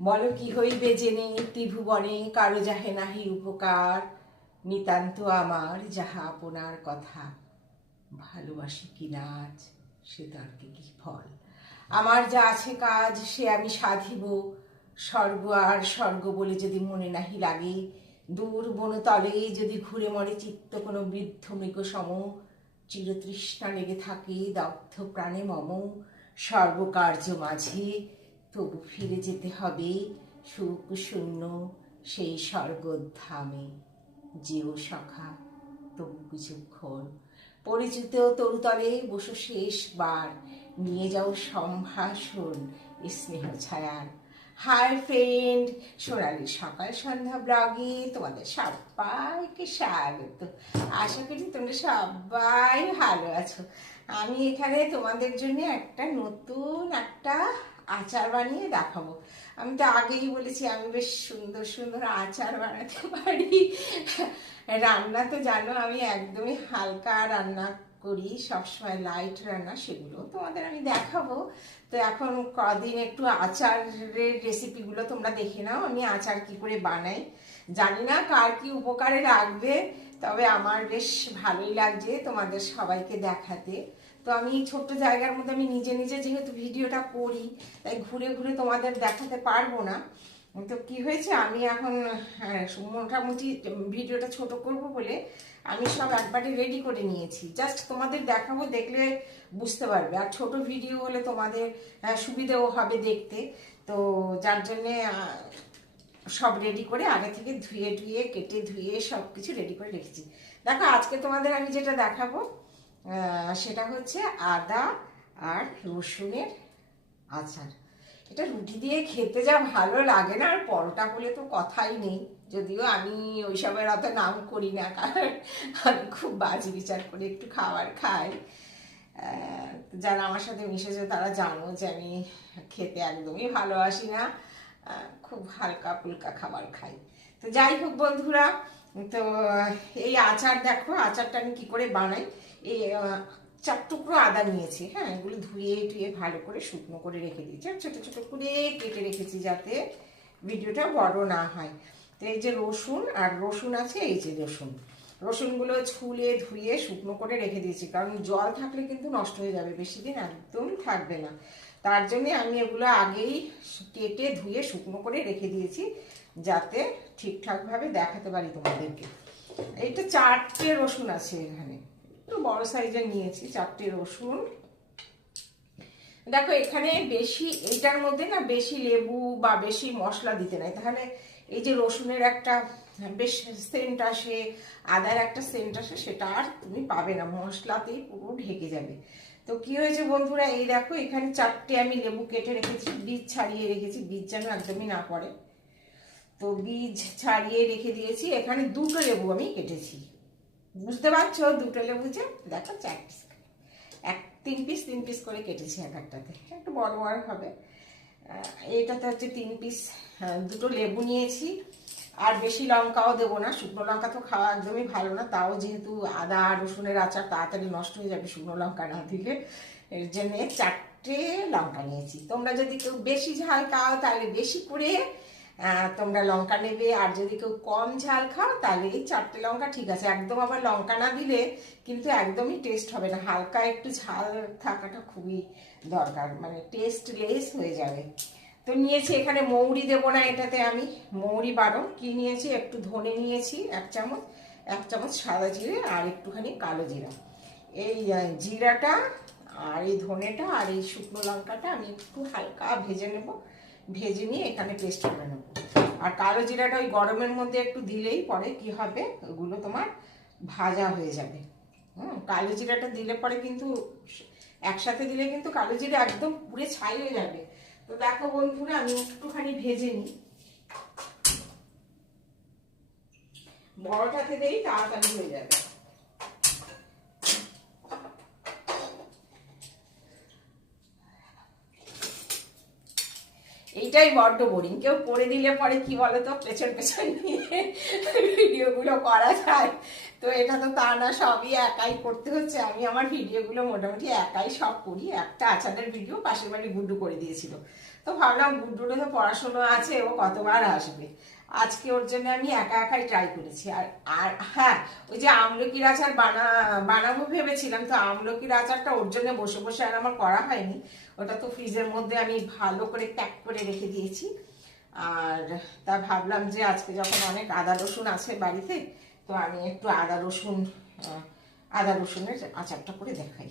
বলো কি হইবে জেনে ত্রিভুবনে কারো যাহে নাহি উপকার, নিতান্ত আমার যাহা আপনার কথা, ভালোবাসি কি নাচ সে তার কি ফল। আমার যা আছে কাজ সে আমি সাধিব, স্বর্গ আর স্বর্গ বলে যদি মনে নাহি লাগে, দূর বনতলে যদি ঘুরে মরে চিত্ত কোনো বৃদ্ধ মৃগ সম, চিরতৃষ্ণা লেগে থাকে দগ্ধ প্রাণে মম, সর্বকার্য মাঝে তবু ফিরে যেতে হবে সুখ শূন্য সেই স্বর্গধামে। যেও সখা তবু কিছুক্ষণ, পরিচিত তরুতলে বসো শেষবার, নিয়ে যাও সম্ভাষণ স্নেহ ছায়ার। হাই ফ্রেন্ড, সোনালি সকাল সন্ধ্যা ব্লগে তোমাদের সবাইকে স্বাগত। আশা করি তোমরা সবাই ভালো আছো। আমি এখানে তোমাদের জন্য নতুন একটা আচার বানিয়ে দেখাবো। আমি তো আগেই বলেছি আমি বেশ সুন্দর সুন্দর আচার বানাতে পারি। রান্না তো জানো আমি একদমই হালকা রান্না করি, সবসময় লাইট রান্না, সেগুলো তোমাদের আমি দেখাবো। তো এখন কদিন একটু আচারের রেসিপিগুলো তোমরা দেখে নাও, আমি আচার কি করে বানাই। জানি না কার কি উপকারে লাগবে, তবে আমার বেশ ভালোই লাগছে তোমাদের সবাইকে দেখাতে। তো আমি ছোট্ট জায়গার মধ্যে আমি নিজে নিজে যেহেতু ভিডিওটা করি, তাই ঘুরে ঘুরে তোমাদের দেখাতে পারবো না। তো কি হয়েছে, আমি এখন মোটামুটি ভিডিওটা ছোট করব বলে আমি সব একবারে রেডি করে নিয়েছি, জাস্ট তোমাদের দেখাবো, দেখলে বুঝতে পারবে। আর ছোট ভিডিও হলে তোমাদের সুবিধেও হবে দেখতে। তো যার জন্যে সব রেডি করে আগে থেকে ধুয়ে কেটে ধুয়ে সব কিছু রেডি করে রেখেছি। দেখো আজকে তোমাদের আমি যেটা দেখাবো সেটা হচ্ছে আদা আর রসুনের আচার। এটা রুটি দিয়ে খেতে যা ভালো লাগে না, আর পরোটা বলে তো কথাই নেই। যদিও আমি ওইসবের অত নাম করি না, কারণ আমি খুব বাজ বিচার করে একটু খাবার খাই। যারা আমার সাথে মিশেছে তারা জানো যে আমি খেতে একদমই ভালোবাসি না, খুব হালকা ফুলকা খাবার খাই। তো যাই হোক বন্ধুরা, তো এই আচার দেখো, আচারটা আমি কি করে বানাই। এই 4 টুকরো আদা নিয়েছি, হ্যাঁ, এগুলো ধুয়ে টুয়ে ভালো করে শুকনো করে রেখে দিয়েছি, আর ছোটো ছোটো করে কেটে রেখেছি যাতে ভিডিওটা বড় না হয়। তো এই যে রসুন, আর রসুন আছে, এই যে রসুনগুলো ছুলে ধুয়ে শুকনো করে রেখে দিয়েছি, কারণ জল থাকলে কিন্তু নষ্ট হয়ে যাবে, বেশি দিন একদম থাকবে না। তার জন্যে আমি এগুলো আগেই কেটে ধুয়ে শুকনো করে রেখে দিয়েছি, যাতে ঠিকঠাকভাবে দেখাতে পারি তোমাদেরকে। এইটা 4টে রসুন আছে এখানে, একটু বড় সাইজের নিয়েছি 4টে রসুন। দেখো এখানে বেশি, এইটার মধ্যে না বেশি লেবু বা বেশি মশলা দিতে নাই, তাহলে এই যে রসুনের একটা বেশ সেন্ট আসে, আদার একটা সেন্ট আসে, সেটা আর তুমি পাবে না, মশলাতেই পুরো ঢেকে যাবে। তো কি হয়েছে বন্ধুরা, এই দেখো এখানে 4টে আমি লেবু কেটে রেখেছি, বীজ ছাড়িয়ে রেখেছি, বীজ যেন একদমই না পড়ে, তো বীজ ছাড়িয়ে রেখে দিয়েছি। এখানে 2টো লেবু আমি কেটেছি, বুঝতে পারছো, 2টো লেবু যে দেখো 4 পিস, 3 পিস করে কেটেছি, এক একটাতে একটু বড় বড় হবে। এইটাতে হচ্ছে 3 পিস, 2টো লেবু নিয়েছি। আর বেশি লঙ্কাও দেবো না, শুকনো লঙ্কা তো খাওয়া একদমই ভালো না, তাও যেহেতু আদা রসুনের আচার তাড়াতাড়ি নষ্ট হয়ে যাবে শুকনো লঙ্কা না দিলে, এর জন্য 4টে লঙ্কা নিয়েছি। তোমরা যদি কেউ বেশি ঝাল খাও তাহলে বেশি করে তোমরা লঙ্কা নেবে, আর যদি কেউ কম ঝাল খাও তাহলে এই 4টে লঙ্কা ঠিক আছে। একদম আবার লঙ্কা না দিলে কিন্তু একদমই টেস্ট হবে না, হালকা একটু ঝাল থাকাটা খুবই দরকার, মানে টেস্ট লেস হয়ে যাবে। তো নিয়েছি এখানে মৌরি দেবো না, এটাতে আমি মৌরি বারণ কি নিয়েছি, একটু ধনে নিয়েছি 1 চামচ, 1 চামচ সাদা জিরে, আর একটুখানি কালো জিরা। এই জিরাটা আর এই ধনেটা আর এই শুকনো লঙ্কাটা আমি একটু হালকা ভেজে নেব, ভেজে নিয়ে এখানে পেস্ট করে নেব। আর কালো জিরাটা ওই গরমের মধ্যে একটু দিলেই পরে কি হবে, ওগুলো তোমার ভাজা হয়ে যাবে। কালো জিরাটা দিলে পরে কিন্তু একসাথে দিলে কিন্তু কালো জিরা একদম পুড়ে ছাই হয়ে যাবে। তো দেখো বন্ধুরা, আমি একটুখানি ভেজে নিই, বড়টাতে দেই তাড়াতাড়ি হয়ে যাবে। এইটাই বড্ড বোরিং, কেউ করে দিলে পরে কি বলতো পেছন পেছন নিয়ে ভিডিওগুলো করা যায়, তো এটা তো তা না, সবই একাই করতে হচ্ছে। আমি আমার ভিডিওগুলো মোটামুটি একাই সব করি, একটা আচারের ভিডিও পাশের বাড়ি গুড্ডু করে দিয়েছিল, তো ভাবলাম গুড্ডুরে তো পড়াশোনা আছে, ও কতবার আসবে, আজকে ওর জন্য আমি একা একাই ট্রাই করেছি। আর আর হ্যাঁ, ওই যে আমলকির আচার বানাবো ভেবেছিলাম, তো আমলকির আচারটা ওর জন্য বসে বসে আর আমার করা হয়নি। ওটা তো ফ্রিজের মধ্যে আমি ভালো করে প্যাক করে রেখে দিয়েছি। আর তা ভাবলাম যে আজকে যখন অনেক আদা রসুন আছে বাড়িতে, তো আমি একটু আদা রসুনের আচারটা করে দেখাই।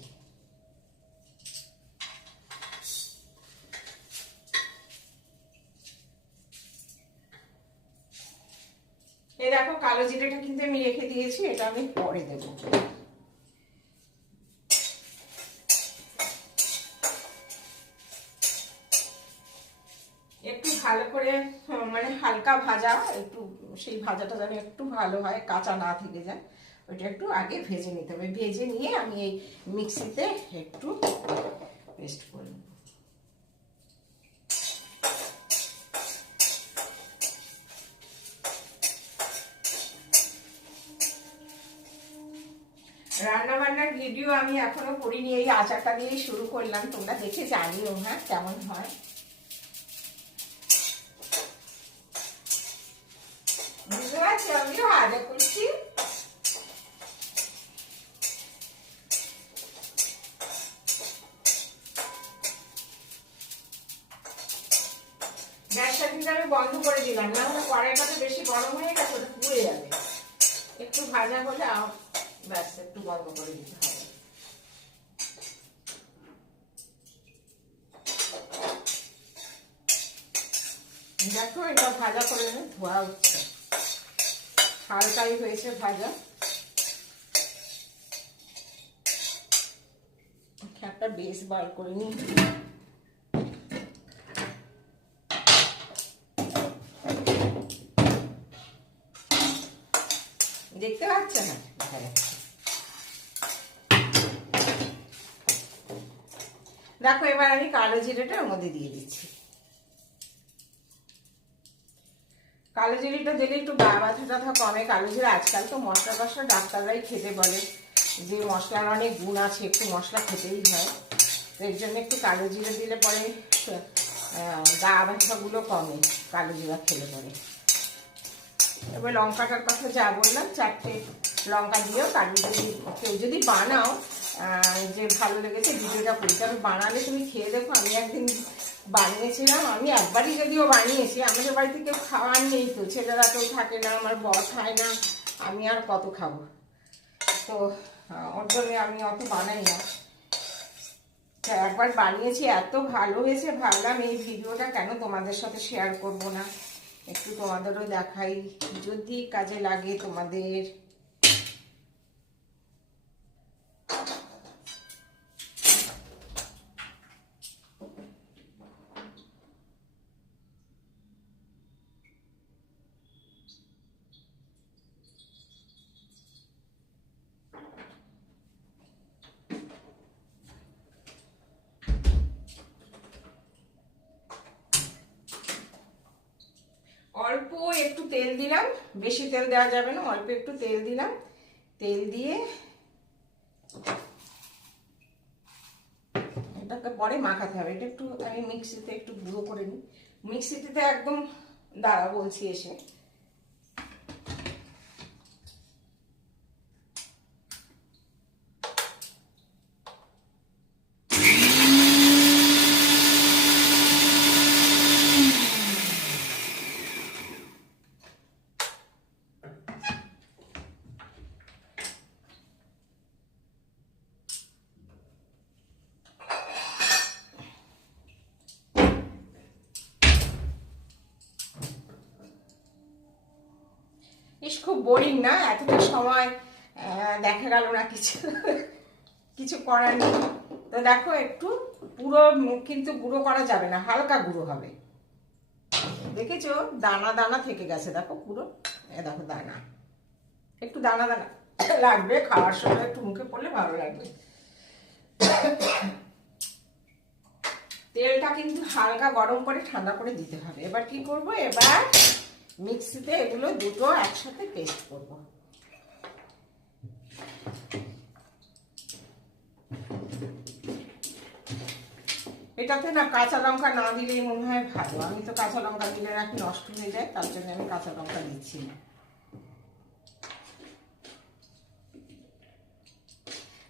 এই দেখো কালো জিরেটা কিন্তু আমি রেখে দিয়েছি, এটা আমি পরে দেব। একটু ভালো করে মানে হালকা ভাজা, একটু সেই ভাজাটা যেন একটু ভালো হয়, কাঁচা না থেকে যায়, ওইটা একটু আগে ভেজে নিতে হবে। ভেজে নিয়ে আমি এই মিক্সিতে একটু পেস্ট করে নেব। রান্না বান্নার ভিডিও আমি এখনো করিনি, এই আচারটা দিয়েই শুরু করলাম, তোমরা দেখে জানিও হ্যাঁ কেমন হয়। বুঝতে পারছি, আমিও ভাজা করছি। গ্যাসটা কিন্তু আমি বন্ধ করে দিলাম, না হলে কড়াইটা তো বেশি গরম হয়ে গেছে, ওটা পুড়ে যাবে। একটু ভাজা হলে ব্যাস একটু বন্ধ করে দিতে হবে। দেখো এটা ভাজা করে ধোয়া হচ্ছে, হালকাই হয়েছে ভাজা। একটা বেশ বার করে নিই। দেখতে পাচ্ছ না? দেখো এবার আমি কালো জিরেটা ওর মধ্যে দিয়ে দিচ্ছি। কালো জিরেটা দিলে একটু গা ব্যথা ট্যাথা কমে। কালো জিরে আজকাল তো মশলা টশলা ডাক্তাররাই খেতে বলে যে মশলার অনেক গুণ আছে, একটু মশলা খেতেই হয়, তো এর জন্য একটু কালো জিরে দিলে পরে গা ব্যথাগুলো কমে কালো জিরা খেলে পরে। এবার লঙ্কাটার কথা যা বললাম, 4টে লঙ্কা দিয়েও কালো যদি কেউ যদি বানাও যে ভালো লেগেছে ভিডিওটা করি, তবে বানালে তুমি খেয়ে দেখো। আমি একদিন বানিয়েছিলাম, আমি একবারই যদিও বানিয়েছি, আমাদের বাড়িতে কেউ খাওয়ার নেই, তো ছেলেরা কেউ থাকে না, আমার বর খায় না, আমি আর কত খাবো, তো ওর জন্য আমি অত বানাই না। একবার বানিয়েছি, এত ভালো হয়েছে, ভাবলাম এই ভিডিওটা কেন তোমাদের সাথে শেয়ার করব না, একটু তোমাদেরও দেখাই, যদি কাজে লাগে তোমাদের। অল্প একটু তেল দিলাম, বেশি তেল দেওয়া যাবে না, অল্প একটু তেল দিলাম। তেল দিয়ে এটাকে পরে মাখাতে হবে। এটা একটু আমি মিক্সিতে একটু গুঁড়ো করে নিই, মিক্সিতে একদম দাঁড়া বলছি এসে। ইস খুব বোরিং না এতটা সময়, দেখা গেল না কিছু, কিছু করার নেই। তো দেখো একটু পুরো কিন্তু গুঁড়ো করা যাবে না, হালকা গুঁড়ো হবে। দেখেছো দানা দানা থেকে গেছে, দেখো পুরো, দেখো দানা, একটু দানা দানা লাগবে, খাওয়ার সময় একটু মুখে পড়লে ভালো লাগবে। তেলটা কিন্তু হালকা গরম করে ঠান্ডা করে দিতে হবে। এবার কি করব, এবার মিক্সিতে এগুলো দুটো একসাথে পেস্ট করব। এটাতে না কাঁচা লঙ্কা না দিলেই মনে হয় ভালো। আমি তো কাঁচা লঙ্কা দিলে নাকি নষ্ট হয়ে যায়, তার জন্য আমি কাঁচা লঙ্কা দিচ্ছি না।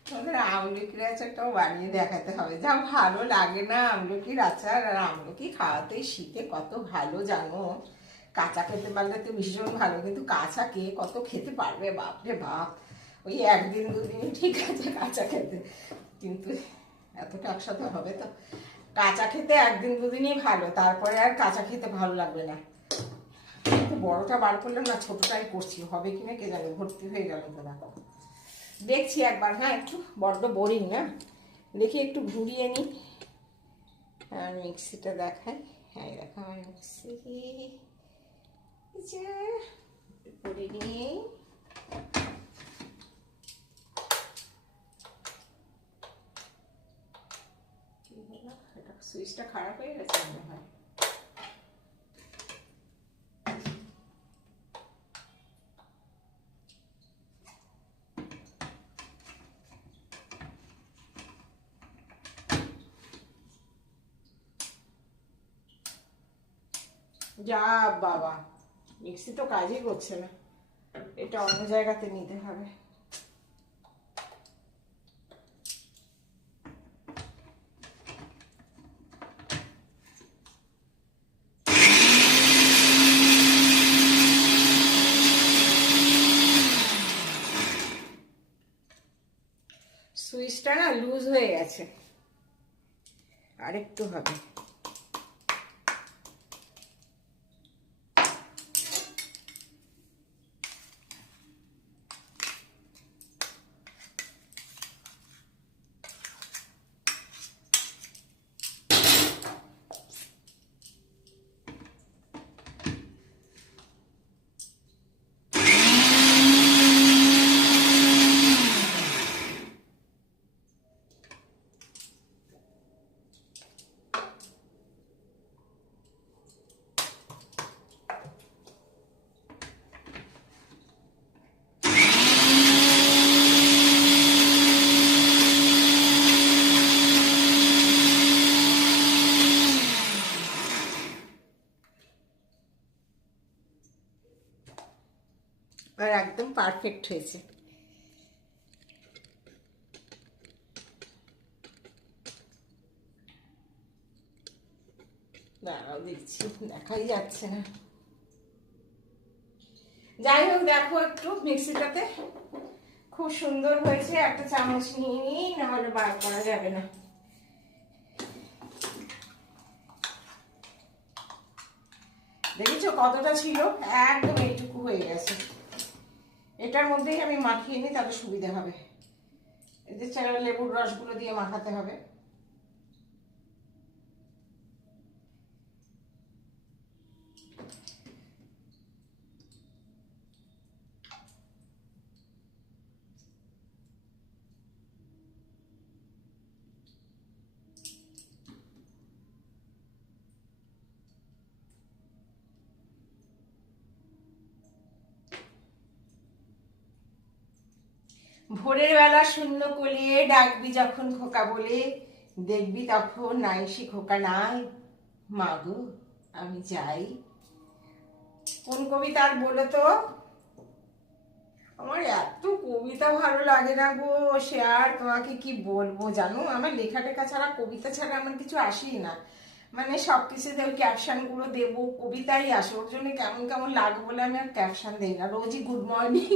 তোমাদের আমলকির আচারটাও বানিয়ে দেখাতে হবে, যা ভালো লাগে না আমলকির আচার। আর আমলকি খাওয়াতে শীতে কত ভালো জানো। কাঁচা খেতে পারলে তো ভীষণ ভালো, কিন্তু কাঁচা কে কত খেতে পারবে, বাপরে বাপ। ওই একদিন দুদিন ঠিক আছে কাঁচা খেতে, কিন্তু এতটা একসাথে হবে তো। কাঁচা খেতে একদিন দুদিনই ভালো, তারপরে আর কাঁচা খেতে ভালো লাগবে না। বড়টা বার করলাম না, ছোটটাই করছি, হবে কিনা কে জানে, ভর্তি হয়ে গেল তো। দেখো দেখছি একবার, হ্যাঁ একটু বড্ড বোরিং না, দেখি একটু ঘুরিয়ে নিই। আর মিক্সিটা দেখাই, হ্যাঁ দেখো আমার মিক্সি করে নিয়ে এটা সুইচটা খারাপ হয়ে গেছে মনে হয়। যা বাবা, মিক্সি তো কাজই করছে না, এটা অন্য জায়গাতে নিতে হবে। সুইচটা না লুজ হয়ে গেছে, আরেকটু হবে। আর একদম পারফেক্ট হয়েছে। দাঁড়াও দেখছি, দেখাই যাচ্ছে না। যাই হোক দেখো, একটু মিক্সিটাতে খুব সুন্দর হয়েছে। একটা চামচ নিয়ে নিই, নাহলে বার করা যাবে না। দেখেছো কতটা ছিল, একদম এইটুকু হয়ে গেছে। এটার মধ্যেই আমি মাখিয়ে নিই, তাহলে সুবিধা হবে। এদের ছাড়া লেবুর রসগুলো দিয়ে মাখাতে হবে। ভোরের বেলা শূন্য কোলে ডাকবি যখন খোকা বলে, দেখবি তখন নাইসি খোকা নাই, মাগো আমি যাই। কোন কবিতার বলো তো? আমার এত কবিতা ভালো লাগে না গো, সে আর তোমাকে কি বলবো জানো। আমার লেখা টেখা ছাড়া, কবিতা ছাড়া আমার কিছু আসেই না। মানে সব কিছুতে ওই ক্যাপশন গুলো দেবো, কবিতাই আসে। ওর জন্য কেমন কেমন লাগে বলে আমি আর ক্যাপশন দিই না। রোজই good morning,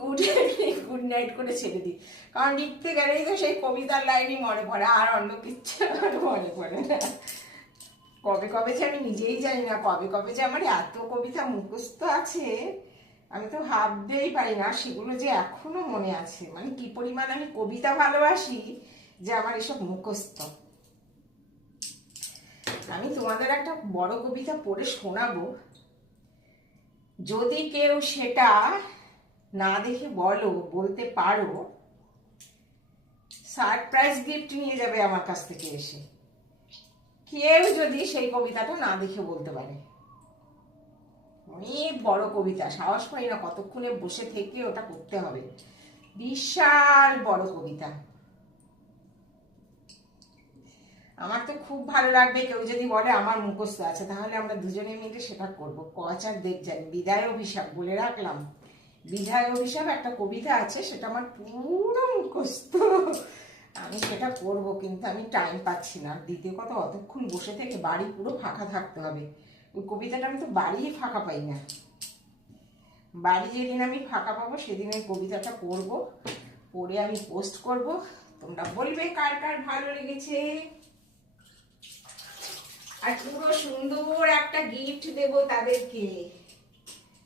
good evening, good night করে ছেড়ে দিই। কারণ লিখতে গেলেই তো সেই কবিতার লাইনই মনে পড়ে, আর অন্য কিচ্ছু আমার মনে পড়ে না। কবে কবে যে আমি নিজেই জানি না, কবে কবে যে আমার এত কবিতা মুখস্থ আছে, আমি তো ভাবতেই পারি না সেগুলো যে এখনো মনে আছে। মানে কি পরিমাণ আমি কবিতা ভালোবাসি যে আমার এসব মুখস্থ। আমি তোমাদের একটা বড় কবিতা পড়ে শোনাবো, যদি কেউ সেটা না দেখে বলতে পারো, সারপ্রাইজ গিফট নিয়ে যাবে আমার কাছ থেকে এসে। কেউ যদি সেই কবিতাটা না দেখে বলতে পারে। অনেক বড় কবিতা, সাহস পাই না কতক্ষণে বসে থেকে ওটা করতে হবে। বিশাল বড় কবিতা। আমার তো খুব ভালো লাগবে কেউ যদি বলে আমার মুখস্থ আছে, তাহলে আমরা দুজনে মিলে সেটা করবো। কচার দেখ জানি, বিদায় অভিশাপ বলে রাখলাম। বিদায় অভিশাপ একটা কবিতা আছে, সেটা আমার পুরো মুখস্থ। আমি সেটা করব, কিন্তু আমি টাইম পাচ্ছি না। দ্বিতীয় কথা, অতক্ষণ বসে থেকে বাড়ি পুরো ফাঁকা থাকতে হবে। ওই কবিতাটা আমি তো বাড়িই ফাঁকা পাই না। বাড়ি যেদিন আমি ফাঁকা পাবো সেদিন ওই কবিতাটা করব, পড়ে আমি পোস্ট করব। তোমরা বলবে কার কার ভালো লেগেছে। আর পুরো সুন্দর একটা গিফট দেব তাদেরকে,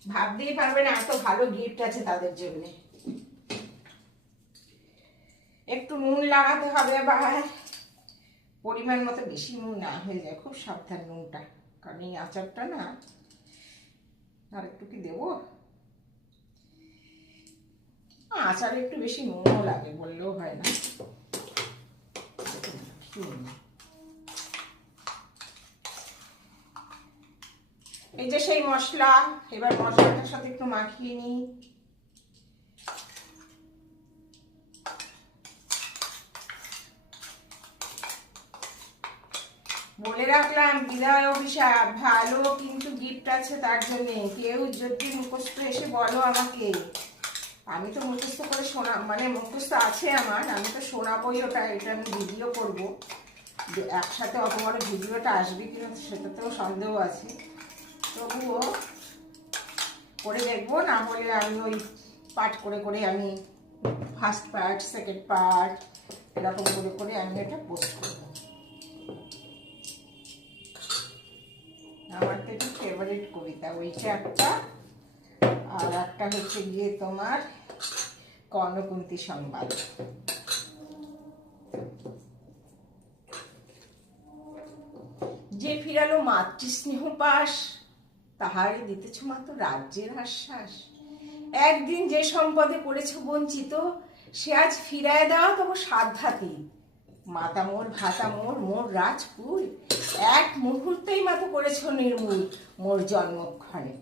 ভাবতেই পারবে না এত ভালো গিফট আছে তাদের জন্য। একটু নুন লাগাতে হবে আবার, পরিমাণ মতো, বেশি নুন না হয়ে যায়। খুব সাবধান নুনটা, কারণ এই আচারটা না। আর একটু কি দেবো, আচারে একটু বেশি নুনও লাগে, বললেও হয় না। এই যে সেই মশলা, এবার মশলাটার সাথে একটু মাখিয়ে নিই। বলে রাখলাম, বিদায় অভিশাপ ভালো কিন্তু গিফট আছে তার জন্য। কেউ যদি মুখস্থ এসে বলো আমাকে, আমি তো মুখস্থ করে শোনা, মানে মুখস্থ আছে আমার, আমি তো শোনাবই ওটা। এটা আমি ভিডিও করবো, একসাথে অত বড় ভিডিওটা আসবে কিনা সেটাতেও সন্দেহ আছে। তবুও করে দেখবো, না হলে আমি ওই পার্ট করে করে আমি ফার্স্ট পার্ট, সেকেন্ড পার্ট এরকম করে করে আমি এটা পোস্ট করবো। আমার তো একটু ফেভারিট কবিতা ওইটা একটা, আর একটা হচ্ছে গিয়ে তোমার কর্ণকুন্তী সংবাদ। যে ফিরালো মাতৃস্নেহ পাশ, তাহারে দিতেছ মাত্র রাজ্যের আশ্বাস। একদিন যে সম্পদে পড়েছ বঞ্চিত, সে আজ ফিরায় দেওয়া তবু সাধ্যাতি। মাতা মোর, ভাতা মোর, মোর রাজকুল, এক মুহূর্তেই মাতো করেছ নির্মূল মোর জন্মক্ষণে।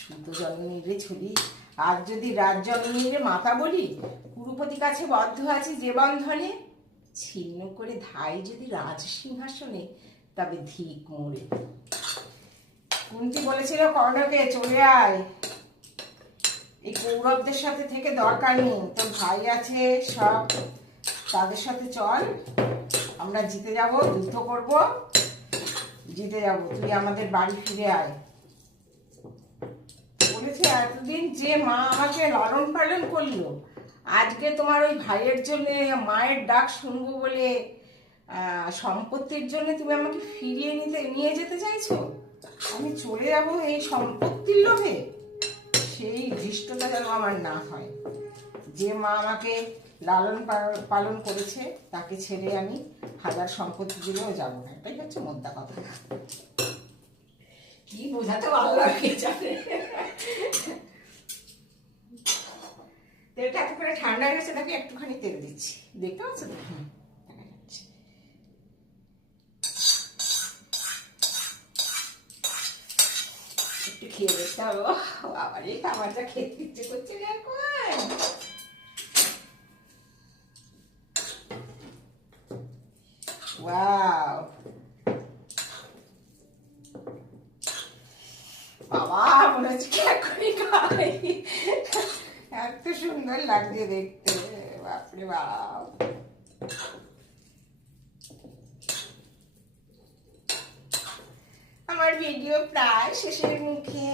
সুত জন্মনীর রে ছুরি, আজ যদি রাজ জন্মনীর মাতা বলি, কুরুপতি কাছে বদ্ধ আছি যে বন্ধনে। ছিন্ন করে ধাই যদি রাজ সিংহাসনে, তবে ধিক মোরে। কুন্তী বলেছিল কর্ণকে, চলে আয়, এই কৌরবদের সাথে থেকে দরকার নেই, তোর ভাই আছে সব, তাদের সাথে চল, আমরা জিতে যাব, যুদ্ধ করব, জিতে যাব, তুই আমাদের বাড়ি ফিরে আয়। বলেছে এতদিন যে মা আমাকে লালন পালন করলো, আজকে তোমার ওই ভাইয়ের জন্য, মায়ের ডাক শুনবো বলে, সম্পত্তির জন্য তুমি আমাকে ফিরিয়ে নিয়ে যেতে চাইছো? আমি চলে যাব এই সম্পত্তির লোভে? সেই দৃষ্টতা যেন আমার না হয়। যে মা আমাকে লালন পালন করেছে, তাকে ছেড়ে আমি হাজার সম্পত্তি দিলেও যাবো না। এটাই হচ্ছে মোদ্দা কথা। কি বোঝাতে ভালো লাগে জানে। তেলটা এত করে ঠান্ডা হয়ে গেছে, তাকে একটুখানি তেল দিচ্ছি, দেখতে পাচ্ছ তো? একটু খেয়ে দেখতে হবে। আবার এই খাবারটা খেতে ইচ্ছে করছে এখন। ওয়াও বাবা, মনে হচ্ছে কি এখনই খাই, এত সুন্দর লাগছে দেখতে, বাপরে বাপ। আমার ভিডিও প্রায় শেষের মুখে।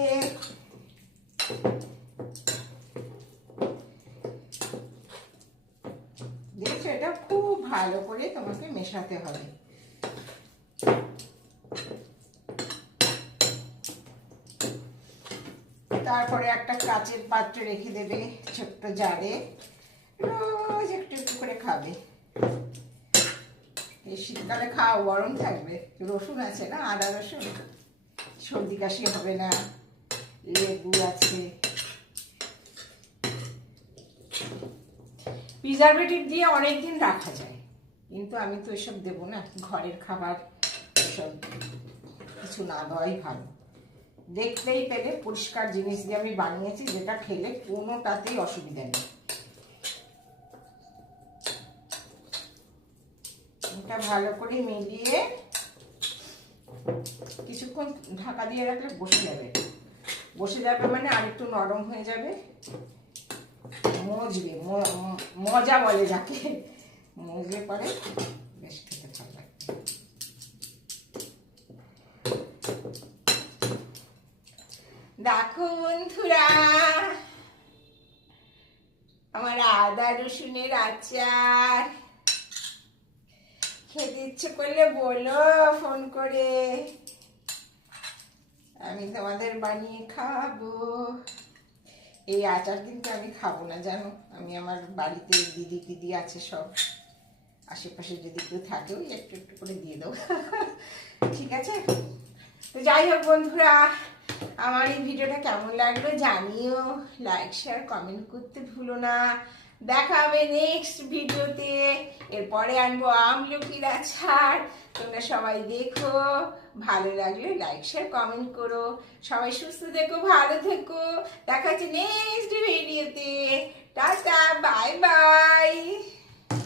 দেখছো, এটা খুব ভালো করে তোমাকে মেশাতে হবে। তারপরে একটা কাচের পাত্রে রেখে দেবে, ছোট্ট জারে, রোজ একটু একটু করে খাবে। এই শীতকালে খাও, গরম থাকবে। রসুন আছে না, আদা রসুন, সর্দি কাশি হবে না। লেবু আছে। প্রিজারভেটিভ দিয়ে অনেকদিন রাখা যায়, কিন্তু আমি তো এসব দেবো না। ঘরের খাবার এসব কিছু না দেওয়াই ভালো। দেখতেই পেলে পরিষ্কার জিনিস দিয়ে আমি বানিয়েছি, যেটা খেলে কোনোটাতেই অসুবিধা নেই। এটা ভালো করে মিলিয়ে কিছুক্ষণ ঢাকা দিয়ে রাখলে বসে যাবে মানে আরেকটু নরম হয়ে যাবে, মজবে, মজা বলে যাকে, মজলে পরে বেশ খেতে ভালো লাগবে। দেখো বন্ধুরা, আমার আদা রসুনের আচার। খেতে ইচ্ছে করলে বলো ফোন করে, আমি তোমাদের বানিয়ে খাবো। এই আচার কিন্তু আমি খাবো না জানো, আমি আমার বাড়িতে দিদি আছে সব, আশেপাশে যদি কেউ থাকে ওই একটু একটু করে দিয়ে দেবো। ঠিক আছে, তো যাই হোক বন্ধুরা, আমার এই ভিডিওটা কেমন লাগলো জানিও, লাইক শেয়ার কমেন্ট করতে ভুলো না। দেখা হবে নেক্সট ভিডিওতে, এরপরে আনবো আমলকির আচার। তোমরা সবাই দেখো, ভালো লাগলে লাইক শেয়ার কমেন্ট করো। সবাই সুস্থ থেকো, ভালো থেকো, দেখা হচ্ছে নেক্সট